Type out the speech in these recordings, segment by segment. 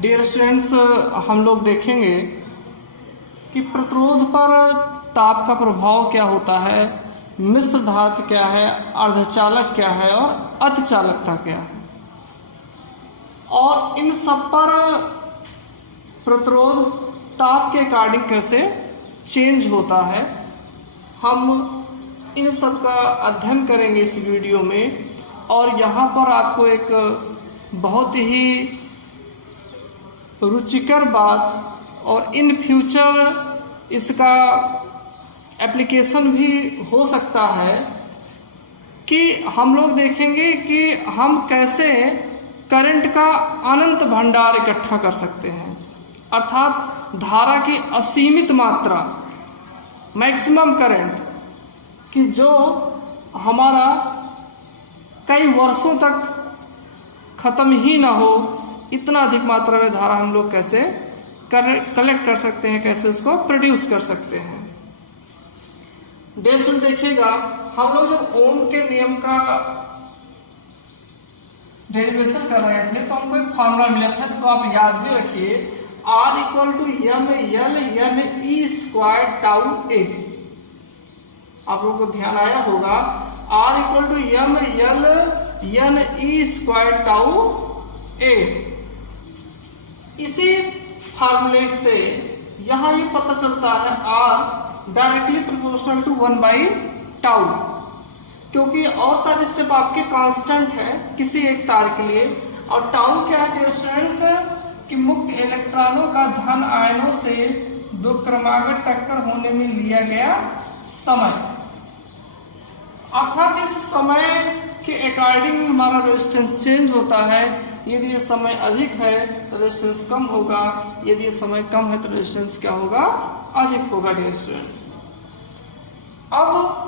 Dear students, हम लोग देखेंगे कि प्रतिरोध पर ताप का प्रभाव क्या होता है, मिश्र धातु क्या है, अर्धचालक क्या है और अतिचालकता क्या है, और इन सब पर प्रतिरोध ताप के अकॉर्डिंग कैसे चेंज होता है। हम इन सब का अध्ययन करेंगे इस वीडियो में। और यहाँ पर आपको एक बहुत ही रुचिकर बात और इन फ्यूचर इसका एप्लीकेशन भी हो सकता है कि हम लोग देखेंगे कि हम कैसे करंट का अनंत भंडार इकट्ठा कर सकते हैं, अर्थात धारा की असीमित मात्रा, मैक्सिमम करंट, कि जो हमारा कई वर्षों तक खत्म ही ना हो, इतना अधिक मात्रा में धारा हम लोग कैसे कलेक्ट कर सकते हैं, कैसे उसको प्रोड्यूस कर सकते हैं। डेस्टन देखिएगा, हम लोग जब ओम के नियम का डेरिवेशन कर रहे थे तो हमको एक फॉर्मूला मिला था, इसको आप याद भी रखिए, R equal to m/L n e² τ A। आप लोगों को ध्यान आया होगा, R equal to m/L n e² τ A। इसी फार्मूले से यहाँ ये पता चलता है R डायरेक्टली प्रोपोर्शनल टू 1/τ, क्योंकि और सारे स्टेप आपके कांस्टेंट है किसी एक तार के लिए। और टाउ क्या है डियर स्टूडेंट्स, कि मुक्त इलेक्ट्रॉनों का धन आयनों से दो क्रमागत टक्कर होने में लिया गया समय, अर्थात इस समय के अकॉर्डिंग हमारा रेजिस्टेंस चेंज होता है। यदि ये समय अधिक है तो रेजिस्टेंस कम होगा, यदि ये समय कम है तो रेजिस्टेंस क्या होगा, अधिक होगा डियर स्टूडेंट्स। अब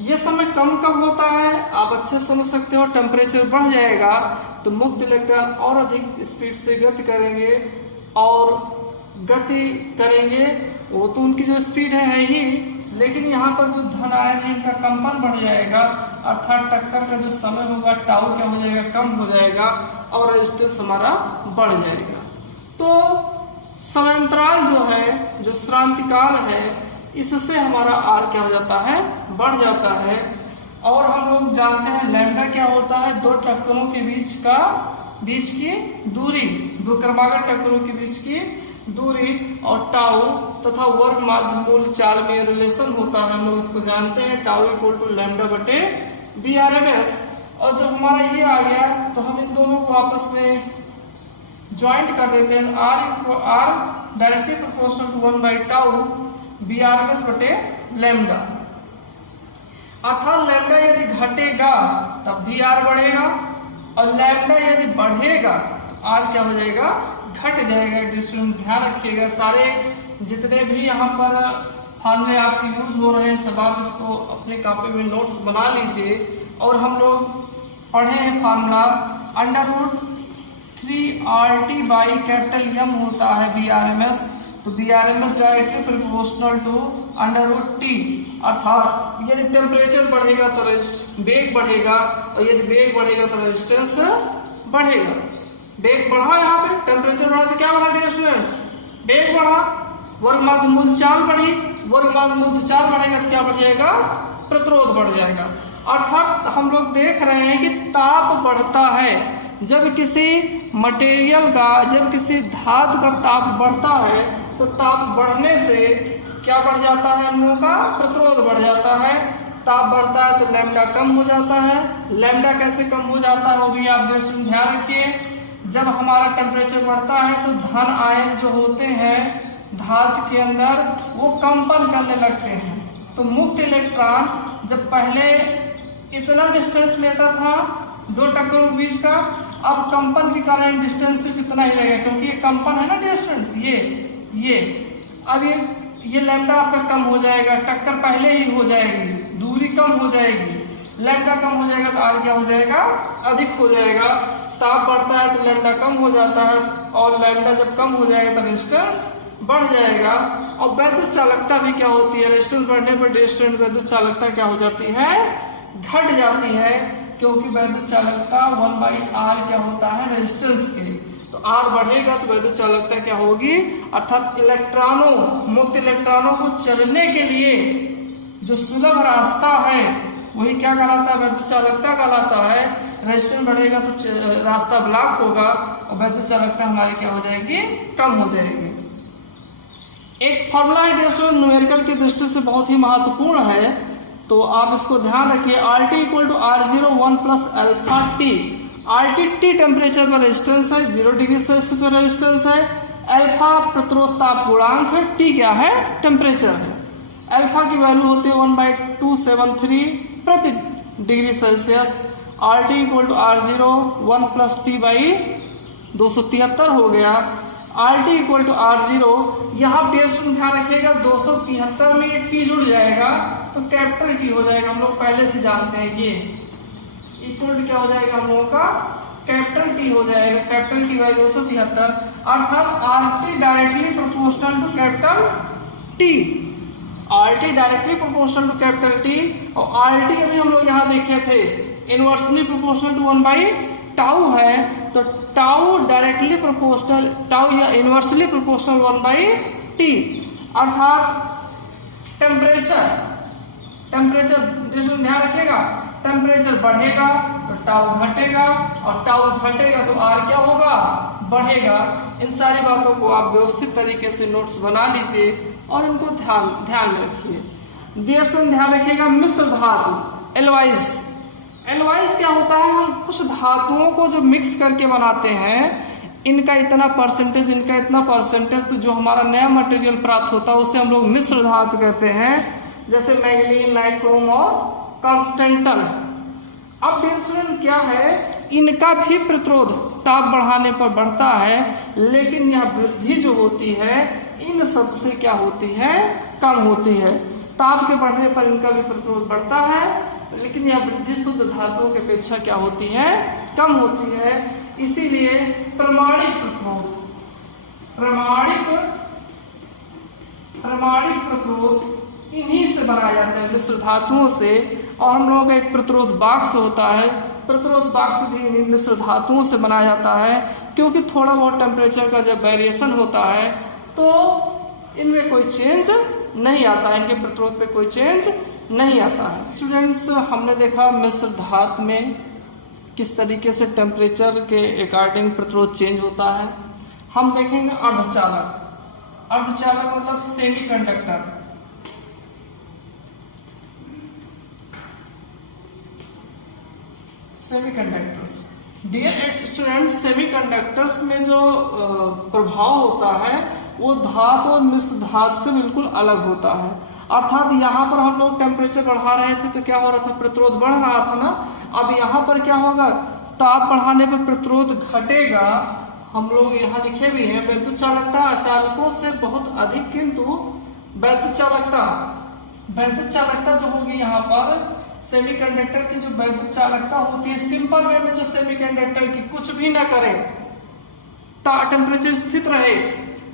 ये समय कम कब होता है आप अच्छे से समझ सकते हो, टेम्परेचर बढ़ जाएगा तो मुक्त इलेक्ट्रॉन और अधिक स्पीड से गति करेंगे, और गति करेंगे वो तो उनकी जो स्पीड है ही, लेकिन यहाँ पर जो धन आयन है इनका कंपन बढ़ जाएगा, अर्थात टक्कर का जो समय होगा टाउ क्या हो जाएगा, कम हो जाएगा, और रेजिस्टेंस हमारा बढ़ जाएगा। तो समयांतराल जो है, जो श्रांतिकाल है, इससे हमारा R क्या हो जाता है, बढ़ जाता है। और हम लोग जानते हैं लैम्डा क्या होता है, दो टक्करों के बीच की दूरी, दो क्रमागत टक्करों के बीच की दूरी, और टाउ तथा वर्ग माध्य मूल चाल में रिलेशन होता है, हम लोग इसको जानते हैं, टाउ इक्वल टू लैम्डा बटे BRMS। और जब हमारा ये आ गया तो हम इन दोनों को आपस में ज्वाइंट कर देते हैं, R directly proportional to 1/τ BRMS बटे लैम्डा, अर्थात लैम्डा यदि घटेगा तब भी R बढ़ेगा, और लैम्डा यदि बढ़ेगा तो R क्या हो जाएगा, घट जाएगा। ध्यान रखिएगा, सारे जितने भी यहाँ पर फॉर्मूले आपके यूज हो रहे हैं सब आप इसको अपने कॉपी में नोट्स बना लीजिए। और हम लोग पढ़े हैं फार्मूला √3RT/M होता है BRMS, तो BRMS directly proportional to √T, अर्थात यदि टेम्परेचर बढ़ेगा तो वेग बढ़ेगा, और यदि वेग बढ़ेगा तो रेजिस्टेंस बढ़ेगा। वेग बढ़ा, यहाँ पे टेम्परेचर बढ़ा तो क्या बढ़ा डियर स्टूडेंट्स, वेग बढ़ा, वर्ग माध्य मूल चाल बढ़ी, वर्ग माध्य मूल चाल बढ़ेगा तो क्या बढ़ जाएगा, प्रतिरोध बढ़ जाएगा। अर्थात हम लोग देख रहे हैं कि ताप बढ़ता है जब किसी मटेरियल का, जब किसी धातु का ताप बढ़ता है तो ताप बढ़ने से क्या बढ़ जाता है, हम लोगों का प्रतिरोध बढ़ जाता है। ताप बढ़ता है तो लैम्डा कम हो जाता है। लैम्डा कैसे कम हो जाता है वो भी आप ध्यान रखिए। जब हमारा टेम्परेचर बढ़ता है तो धन आयन जो होते हैं धातु के अंदर वो कंपन करने लगते हैं। तो मुक्त इलेक्ट्रॉन जब पहले इतना डिस्टेंस लेता था दो टक्करों के बीच का, अब कंपन के कारण डिस्टेंस सिर्फ इतना ही रहेगा, क्योंकि ये कंपन है ना डिस्टेंस, ये अब ये लैम्डा आपका कम हो जाएगा, टक्कर पहले ही हो जाएगी, दूरी कम हो जाएगी, लैम्डा कम हो जाएगा तो R क्या हो जाएगा, अधिक हो जाएगा। ताप बढ़ता है तो लैम्डा कम हो जाता है, और लैम्डा जब कम हो जाएगा तो रेजिस्टेंस बढ़ जाएगा। और वैद्युत चालकता भी क्या होती है, रेजिस्टेंस बढ़ने पर डिस्टेंस वैद्युत चालकता क्या हो जाती है, घट जाती है, क्योंकि वैद्युत चालकता 1/R क्या होता है, रेजिस्टेंस के। तो R बढ़ेगा तो वैद्युत चालकता क्या होगी, अर्थात इलेक्ट्रॉनों, मुक्त इलेक्ट्रॉनों को चलने के लिए जो सुलभ रास्ता है वही क्या कहलाता है, वैद्युत चालकता कहलाता है। रेजिस्टेंस बढ़ेगा तो रास्ता ब्लॉक होगा और वैद्युत चालकता हमारी क्या हो जाएगी, कम हो जाएगी। एक फॉर्मूला है दोस्तों, न्यूमेरिकल की दृष्टि से बहुत ही महत्वपूर्ण है, तो आप इसको ध्यान रखिए। RT equal to R0 1 plus alpha T. RT T temperature का रेजिस्टेंस है, 0 डिग्री सेल्सियस का रेजिस्टेंस है। अल्फा प्रतिरोध ताप गुणांक है, टी क्या है, टेम्परेचर है। अल्फा की वैल्यू होती है 1/273 प्रति degree Celsius. RT equal to R0 1 plus T by 273 हो गया। RT इक्वल टू R0, यहाँ ध्यान रखिएगा 273 में ये टी जुड़ जाएगा तो कैपिटल टी हो जाएगा, हम लोग पहले से जानते हैं। ये इक्वल टू क्या हो जाएगा हम लोगों का, कैपिटल टी हो जाएगा। कैपिटल टी बाई 273 अर्थात RT directly proportional to capital T. RT directly proportional to capital T और RT अभी हम लोग यहाँ देखे थे इनवर्सली प्रोपोर्शनल टू 1/टाउ है, तो टाउ डायरेक्टली प्रोपोर्शनल, टाउ या इनवर्सली प्रोपोर्शनल 1/t अर्थात टेम्परेचर ध्यान रखिएगा, टेम्परेचर बढ़ेगा तो टाउ घटेगा और टाउ घटेगा तो R क्या होगा, बढ़ेगा। इन सारी बातों को आप व्यवस्थित तरीके से नोट्स बना लीजिए और इनको ध्यान में रखिए। डियर स्टूडेंट ध्यान रखिएगा, मिश्र धातु एलवाइज क्या होता है, हम कुछ धातुओं को जो मिक्स करके बनाते हैं, इनका इतना परसेंटेज, इनका इतना परसेंटेज, तो जो हमारा नया मटेरियल प्राप्त होता है उसे हम लोग मिश्र धातु कहते हैं, जैसे मैग्नीशियम, नाइक्रोम और कांस्टेंटन। अब डियर स्टूडेंट क्या है, इनका भी प्रतिरोध ताप बढ़ाने पर बढ़ता है, लेकिन यह वृद्धि जो होती है इन सबसे क्या होती है, कम होती है। ताप के बढ़ने पर इनका भी प्रतिरोध बढ़ता है, लेकिन यह वृद्धि शुद्ध धातुओं की अपेक्षा क्या होती है, कम होती है। इसीलिए प्रमाणिक प्रतिरोध इन्हीं से बनाया जाता है, मिश्र धातुओं से। और हम लोगों का एक प्रतिरोध बाक्स होता है, प्रतिरोध बाक्स भी इन्हीं मिश्र धातुओं से बनाया जाता है, क्योंकि थोड़ा बहुत टेम्परेचर का जब वेरिएशन होता है तो इनमें कोई चेंज नहीं आता है, इनके प्रतिरोध पे कोई चेंज नहीं आता है। स्टूडेंट्स, हमने देखा मिश्र धातु में किस तरीके से टेम्परेचर के अकॉर्डिंग प्रतिरोध चेंज होता है। हम देखेंगे अर्धचालक मतलब semiconductor. Semiconductors, dear students, semiconductors में जो प्रभाव होता है वो धातु और मिश्र धातु से बिल्कुल अलग होता है। अर्थात यहाँ पर हम लोग टेम्परेचर बढ़ा रहे थे तो क्या हो रहा था, प्रतिरोध बढ़ रहा था ना। अब यहाँ पर क्या होगा, ताप बढ़ाने पर प्रतिरोध घटेगा। हम लोग यहाँ लिखे भी हैं, वैद्युत चालकता अचालकों से बहुत अधिक, किंतु वैद्युत चालकता जो होगी यहाँ पर सेमीकंडक्टर की जो वैद्युत चालकता होती है, सिंपल वे में जो सेमीकंडक्टर की कुछ भी ना करे, टेम्परेचर स्थित रहे,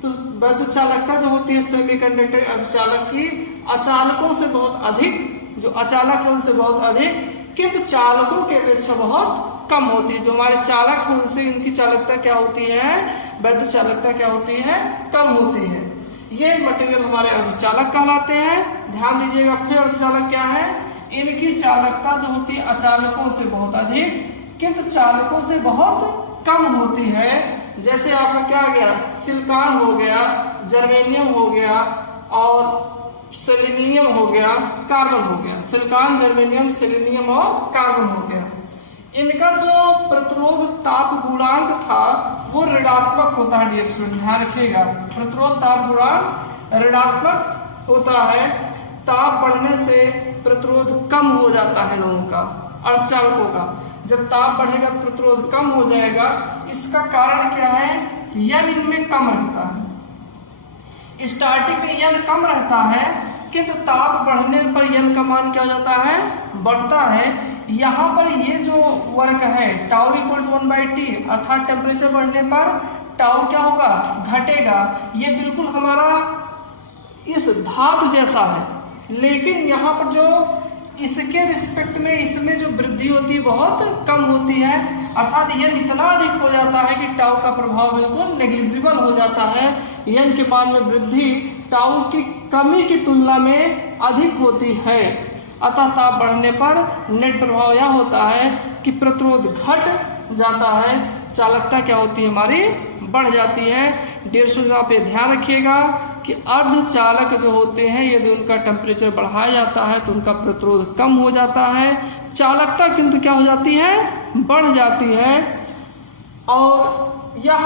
तो वैद्युत चालकता जो होती है सेमीकंडक्टर अर्धचालक की अचालकों से बहुत अधिक, जो अचालक है उनसे बहुत अधिक, किंतु चालकों की अपेक्षा बहुत कम होती है। जो हमारे चालक है उनसे इनकी चालकता क्या होती है, वैद्युत चालकता क्या होती है, कम होती है। ये मटेरियल हमारे अर्धचालक कहलाते हैं। ध्यान दीजिएगा, फिर अर्धचालक क्या है, इनकी चालकता जो होती है अचालकों से बहुत अधिक, किंतु चालकों से बहुत कम होती है। जैसे आपका क्या आ गया, सिलिकॉन हो गया, जर्मेनियम हो गया और सेलेनियम हो गया, कार्बन हो गया। सिलिकॉन, जर्मेनियम, सेलेनियम और कार्बन हो गया। इनका जो प्रतिरोध ताप गुणांक था वो ऋणात्मक होता है। डियर स्टूडेंट ध्यान रखिएगा, प्रतिरोध ताप गुणांक ऋणात्मक होता है। ताप बढ़ने से प्रतिरोध कम हो जाता है लोगों का, अर्धचालकों का। जब ताप बढ़ेगा प्रतिरोध कम हो जाएगा। इसका कारण क्या है, यन इनमें कम रहता है। स्टार्टिंग में यन कम रहता है, किंतु ताप बढ़ने पर यन का मान क्या हो जाता है, बढ़ता है। यहाँ पर ये जो वर्ग है टाउ इक्वल टू 1/t, अर्थात टेम्परेचर बढ़ने पर टाउ क्या होगा, घटेगा। ये बिल्कुल हमारा इस धातु जैसा है, लेकिन यहाँ पर जो इसके रिस्पेक्ट में इसमें जो वृद्धि होती है बहुत कम होती है। अर्थात n इतना अधिक हो जाता है कि टाउ का प्रभाव बिल्कुल नेग्लिजिबल हो जाता है। n के मान में वृद्धि टाउ की कमी की तुलना में अधिक होती है। अतः ताप बढ़ने पर नेट प्रभाव यह होता है कि प्रतिरोध घट जाता है, चालकता क्या होती है हमारी बढ़ जाती है। डियर स्टूडेंट आप ये ध्यान रखिएगा कि अर्धचालक जो होते हैं यदि उनका टेम्परेचर बढ़ाया जाता है तो उनका प्रतिरोध कम हो जाता है, चालकता किंतु क्या हो जाती है बढ़ जाती है। और यह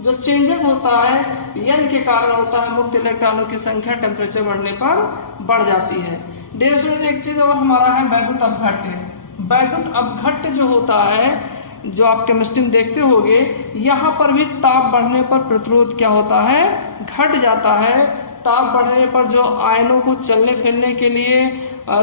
जो चेंजेस होता है n के कारण होता है, मुक्त इलेक्ट्रॉनों की संख्या टेम्परेचर बढ़ने पर बढ़ जाती है। डियर स्टूडेंट एक चीज और हमारा है वैद्युत अपघट्य। वैद्युत अपघट्य जो होता है, जो आप केमिस्ट्री में देखते होंगे, यहाँ पर भी ताप बढ़ने पर प्रतिरोध क्या होता है घट जाता है। ताप बढ़ने पर जो आयनों को चलने फिरने के लिए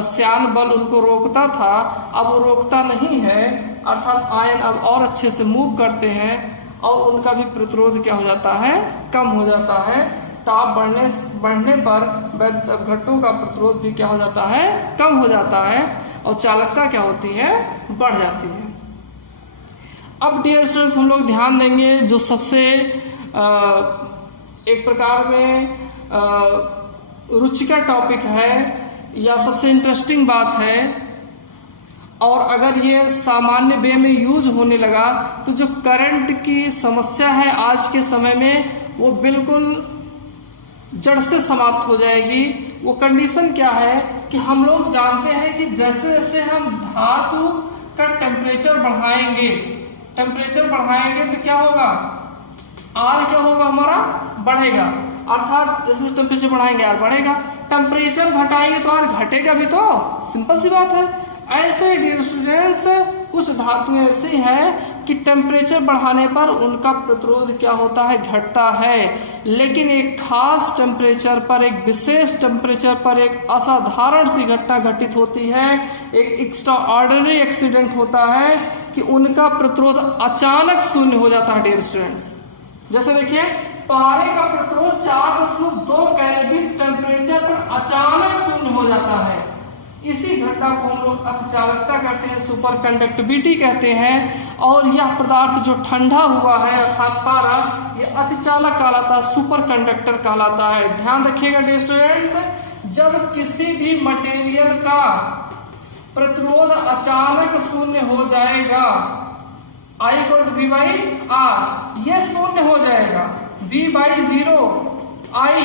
श्यान बल उनको रोकता था, अब वो रोकता नहीं है, अर्थात आयन अब और अच्छे से मूव करते हैं और उनका भी प्रतिरोध क्या हो जाता है कम हो जाता है। ताप बढ़ने पर वैद्युत अपघट्यों का प्रतिरोध भी क्या हो जाता है कम हो जाता है और चालकता क्या होती है बढ़ जाती है। अब डियर स्टूडेंट्स हम लोग ध्यान देंगे जो सबसे एक प्रकार में रुचिकर टॉपिक है या सबसे इंटरेस्टिंग बात है, और अगर ये सामान्य वे में यूज होने लगा तो जो करंट की समस्या है आज के समय में वो बिल्कुल जड़ से समाप्त हो जाएगी। वो कंडीशन क्या है कि हम लोग जानते हैं कि जैसे जैसे हम धातु का टेम्परेचर बढ़ाएंगे तो क्या होगा R क्या होगा हमारा बढ़ेगा, अर्थात जैसे टेम्परेचर बढ़ाएंगे R बढ़ेगा, टेम्परेचर घटाएंगे तो R घटेगा भी, तो सिंपल सी बात है। ऐसे डियर स्टूडेंट्स कुछ धातुएं ऐसी हैं कि टेम्परेचर बढ़ाने पर उनका प्रतिरोध क्या होता है घटता है, लेकिन एक खास टेम्परेचर पर, एक विशेष टेम्परेचर पर एक असाधारण सी घटना घटित होती है, एक एक्स्ट्रा ऑर्डिनरी एक्सीडेंट होता है कि उनका प्रतिरोध अचानक शून्य हो जाता है। डियर स्टूडेंट्स जैसे देखिए पारे का प्रतिरोध 4.2 केल्विन टेम्परेचर पर अचानक शून्य हो जाता है। इसी घटना को हम लोग अतिचालकता कहते हैं, सुपर कंडक्टिविटी कहते हैं। और यह पदार्थ जो ठंडा हुआ है अर्थात पारा, यह अतिचालक कहलाता है, सुपर कंडक्टर कहलाता है। ध्यान रखिएगा डियर स्टूडेंट्स, जब किसी भी मटेरियल का प्रतिरोध अचानक शून्य हो जाएगा, I = V/R, ये शून्य हो जाएगा। V/0 I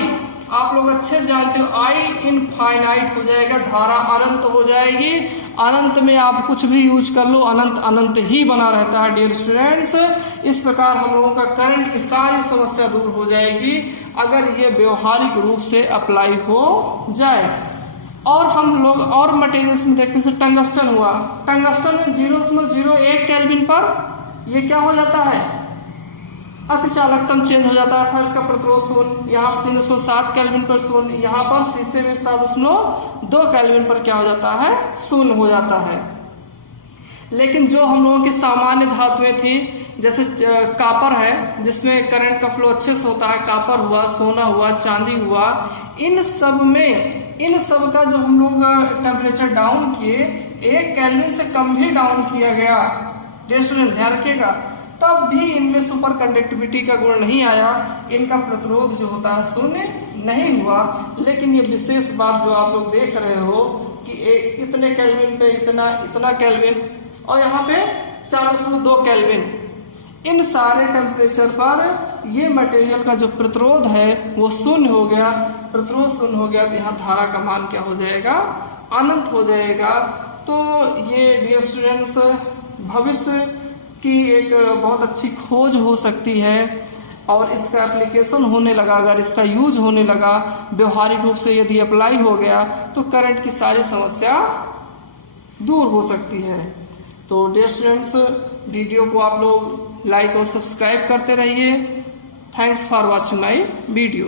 आप लोग अच्छे जानते हो, I इनफाइनाइट हो जाएगा, धारा अनंत हो जाएगी। अनंत में आप कुछ भी यूज कर लो, अनंत अनंत ही बना रहता है। डियर स्टूडेंट्स इस प्रकार हम लोगों का करंट की सारी समस्या दूर हो जाएगी अगर ये व्यवहारिक रूप से अप्लाई हो जाए। और हम लोग और मटेरियल्स में देखते हैं, टंगस्टन हुआ, टंगस्टन में 0.01 केल्विन पर ये क्या हो जाता है अतिचालकतम चेंज हो जाता है, अर्थात इसका प्रतिरोध शून्य। यहाँ पर 3.7 केल्विन पर शून्य, यहाँ पर शीशे में 7.2 केल्विन पर क्या हो जाता है शून्य हो जाता है। लेकिन जो हम लोगों की सामान्य धातुएं थी, जैसे कापर है जिसमें करंट का फ्लो अच्छे से होता है, कापर हुआ, सोना हुआ, चांदी हुआ, इन सब का जब हम लोग टेम्परेचर डाउन किए, 1 केल्विन से कम भी डाउन किया गया, डियर स्टूडेंट ध्यान रखिएगा, तब भी इनमें सुपर कंडक्टिविटी का गुण नहीं आया, इनका प्रतिरोध जो होता है शून्य नहीं हुआ। लेकिन ये विशेष बात जो आप लोग देख रहे हो कि इतने केल्विन पे इतना केल्विन और यहाँ पे 4.2 केल्विन, इन सारे टेम्परेचर पर ये मटेरियल का जो प्रतिरोध है वो शून्य हो गया। प्रतिरोध शून्य हो गया तो यहाँ धारा का मान क्या हो जाएगा अनंत हो जाएगा। तो ये डियर स्टूडेंट्स भविष्य की एक बहुत अच्छी खोज हो सकती है और इसका एप्लीकेशन होने लगा, अगर इसका यूज होने लगा व्यवहारिक रूप से, यदि अप्लाई हो गया तो करंट की सारी समस्या दूर हो सकती है। तो डियर स्टूडेंट्स वीडियो को आप लोग लाइक और सब्सक्राइब करते रहिए। Thanks for watching my video.